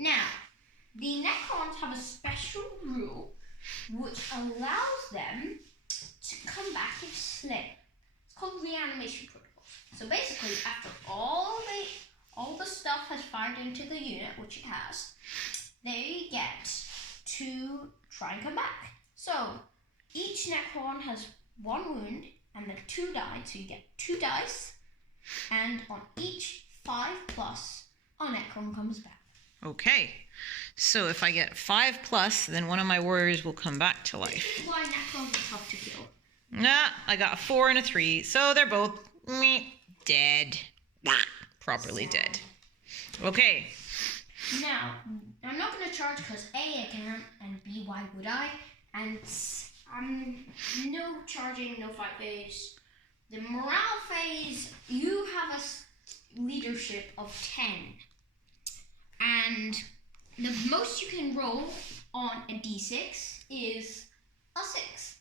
Now, the Necrons have a special rule which allows them to come back if slain. It's called reanimation protocol. So basically, after all the stuff has fired into the unit, which it has, they get to try and come back. So each Necron has 1 wound and then 2 died, so you get 2 dice, and on each 5+, a Necron comes back. Okay, so if I get 5+, then one of my warriors will come back to life. This is why Necrons are tough to kill. Nah, I got a 4 and a 3, so they're both dead. Properly dead. Okay. Now, I'm not going to charge because A, I can, and B, why would I? And no charging, no fight phase. The morale phase, you have a leadership of 10. And the most you can roll on a d6 is a 6.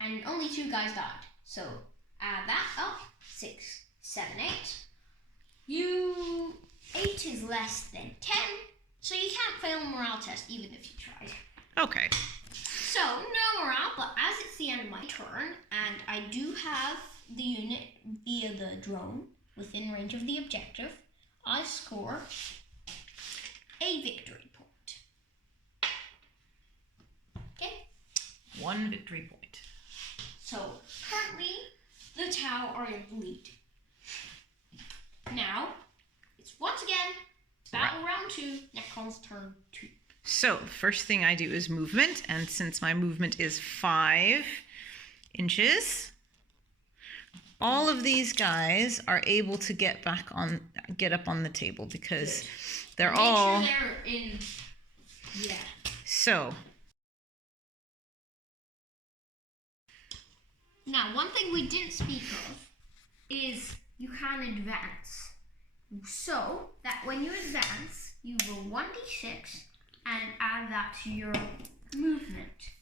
And only 2 guys died. So add that up. 6, 7, 8. 8 is less than 10. So you can't fail a morale test even if you tried. Okay. So no morale, but as it's the end of my turn, and I do have the unit via the drone within range of the objective, I score a victory point. Okay? 1 victory point. So currently, the Tau are in the lead. Now, it's once again, battle round 2, Necron's turn 2. So, first thing I do is movement, and since my movement is 5 inches, all of these guys are able to get up on the table because they're all... Make sure they're in... Yeah. So... Now, one thing we didn't speak of is you can advance. So, that when you advance, you roll 1d6 and add that to your movement.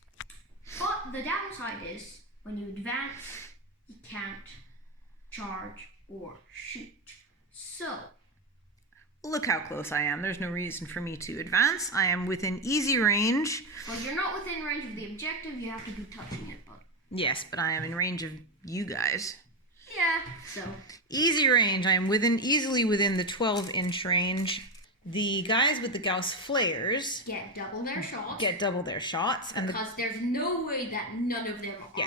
But the downside is, when you advance, you can't charge or shoot. So... Look how close I am. There's no reason for me to advance. I am within easy range. Well, you're not within range of the objective. You have to be touching it, but... Yes, but I am in range of you guys. Yeah, so... Easy range. I am easily within the 12-inch range. The guys with the Gauss flares... Get double their shots. Because there's no way that none of them are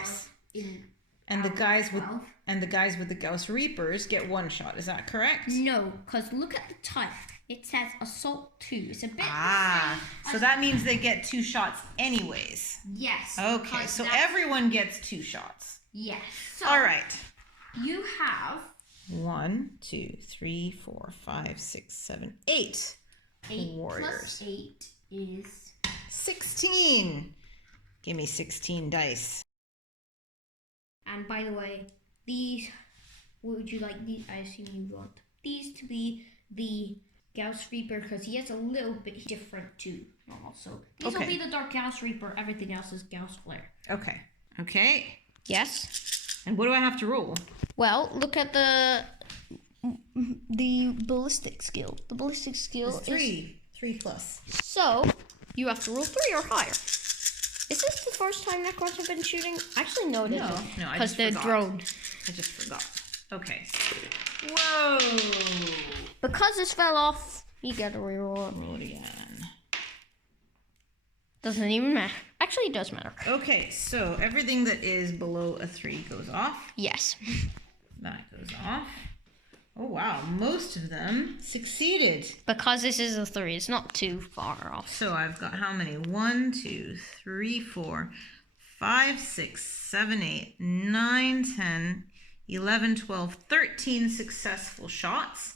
in... And the guys with the Gauss Reapers get 1 shot. Is that correct? No, because look at the type. It says Assault 2. It's a bit so that means they get 2 shots anyways. Yes. Okay, so everyone gets 2 shots. Yes. So all right. You have 1, 2, 3, 4, 5, 6, 7, 8 warriors. 8 plus 8 is 16. Give me 16 dice. And by the way, these, would you like these? I assume you want these to be the Gauss Reaper because he has a little bit different to normal. So these will be the Dark Gauss Reaper. Everything else is Gauss Flare. Okay. Okay. Yes. And what do I have to roll? Well, look at the ballistic skill. The ballistic skill is 3. 3+. So you have to roll 3 or higher. Is this the first time Necrons have been shooting? Actually, no, it isn't. No, because they're drone. I just forgot. Okay. Whoa! Because this fell off, you gotta reroll it. Roll it again. Doesn't even matter. Actually, it does matter. Okay, so everything that is below a 3 goes off. Yes. That goes off. Oh, wow. Most of them succeeded. Because this is a 3, it's not too far off. So I've got how many? 1, 2, 3, 4, 5, 6, 7, 8, 9, 10, 11, 12, 13 successful shots.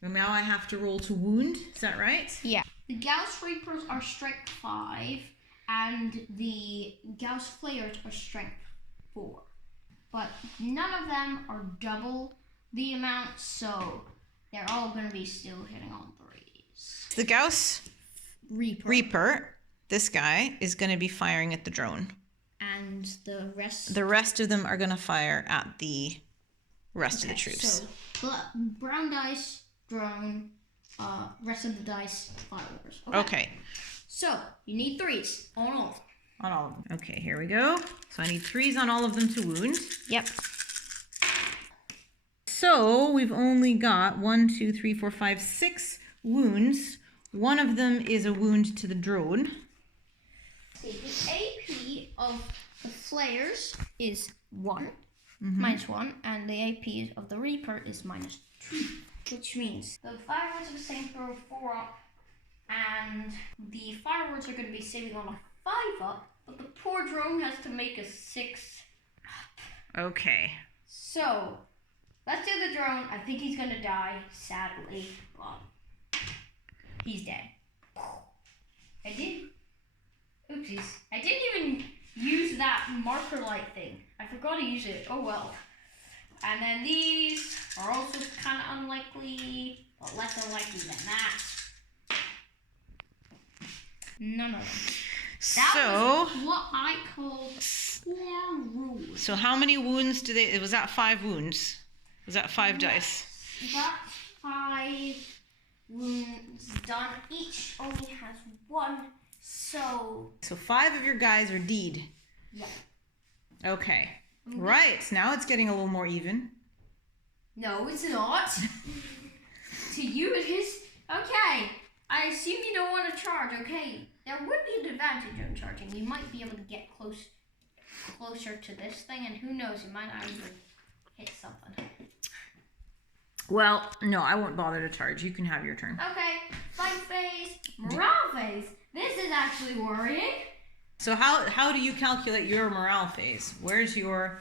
And now I have to roll to wound. Is that right? Yeah. The Gauss Reapers are strength 5, and the Gauss Flayers are strength 4. But none of them are double the amount, so they're all going to be still hitting on 3s. The Gauss Reaper, this guy, is going to be firing at the drone. And the rest... The rest of them are going to fire at the rest of the troops. So, brown dice, drone, rest of the dice fireworks. Okay. So you need 3s on all of them. On all of them. Okay, here we go. So I need 3s on all of them to wound. Yep. So we've only got 1, 2, 3, 4, 5, 6 wounds. One of them is a wound to the drone. See, the AP of the flares is 1, -1, and the AP of the Reaper is -2. Which means the fireworks are the same for a 4 up, and the fireworks are going to be saving on a 5 up, but the poor drone has to make a 6 up. Okay. So, let's do the drone. I think he's going to die, sadly, but he's dead. Oopsies. I didn't even use that marker light thing. I forgot to use it. Oh well. And then these are also kind of unlikely, but less unlikely than that. None of them. That was what I call poor rules. So how many wounds do they... Was that 5 wounds? Was that 5 dice? That's 5 wounds done. Each only has 1, so... So 5 of your guys are dead. Yeah. Okay. Right, now it's getting a little more even. No, it's not. To you it is. Okay, I assume you don't want to charge. Okay, there would be an advantage on charging. You might be able to get closer to this thing, and who knows, you might not even hit something. Well, no, I won't bother to charge. You can have your turn. Okay, fight phase, morale phase. This is actually worrying. So how do you calculate your morale phase? Where's your...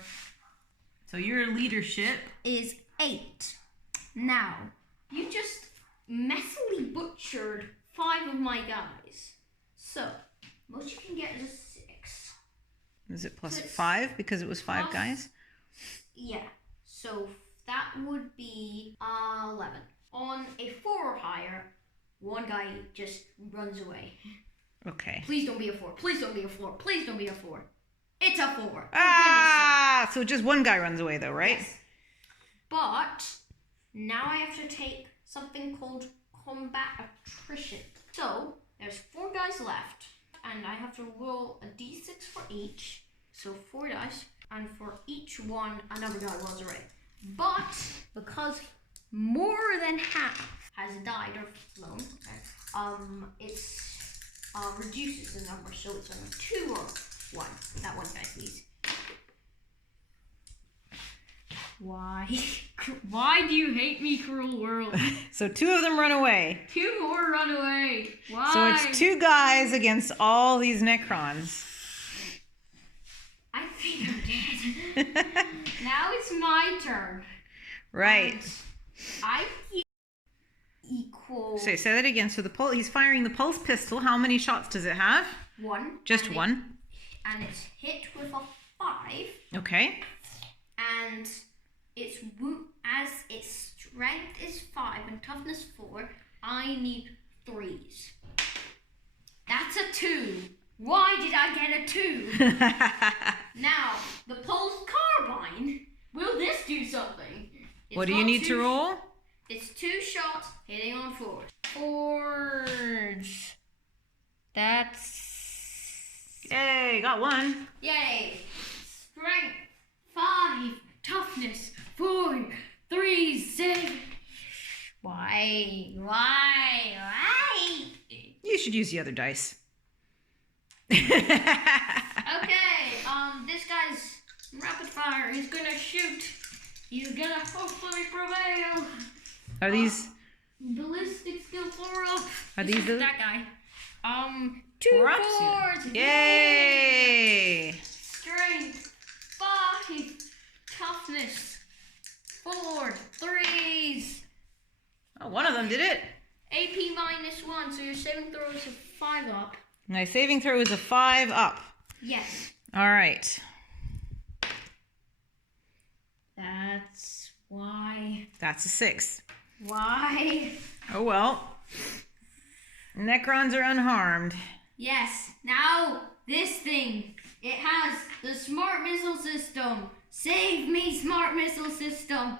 So your leadership is 8. Now, you just messily butchered 5 of my guys. So, most you can get is a 6. Is it plus 5 because it was 5 guys? Yeah. So that would be 11. On a 4 or higher, one guy just runs away. Okay. Please don't be a 4. Please don't be a 4. Please don't be a 4. It's a 4. Ah! So just one guy runs away though, right? Yes. But now I have to take something called combat attrition. So there's 4 guys left, and I have to roll a d6 for each. So 4 dice, and for each one, another guy runs away. But because more than half has died or flown, it's reduces the number, so it's on a 2 or 1. That one guy, please. Why? Why do you hate me, cruel world? So 2 of them run away. 2 more run away. Why? So it's 2 guys against all these Necrons. I think I'm dead. Now it's my turn. Right. And I equal... Say that again. So he's firing the pulse pistol. How many shots does it have? 1. Just 1. And it's hit with a 5. Okay. And as its strength is 5 and toughness 4, I need 3s. That's a 2. Why did I get a 2? Now, the pulse carbine, will this do something? What do you need to roll? It's 2 shots hitting on 4. Forge. That's... Yay, got 1. Yay. Strength 5. Toughness 4. 3, 7. Why? You should use the other dice. Okay, this guy's rapid fire. He's gonna shoot. He's gonna hopefully prevail. Are these... Ballistic skill 4 up. Are these the... That guy. 2 4s. Yay! Strength 5. Toughness 4. 3s. Oh, one of them did it. AP -1, so your saving throw is a 5 up. My saving throw is a 5 up. Yes. All right. That's why. That's a 6. Why? Oh well. Necrons are unharmed. Yes. Now, this thing. It has the smart missile system. Save me, smart missile system.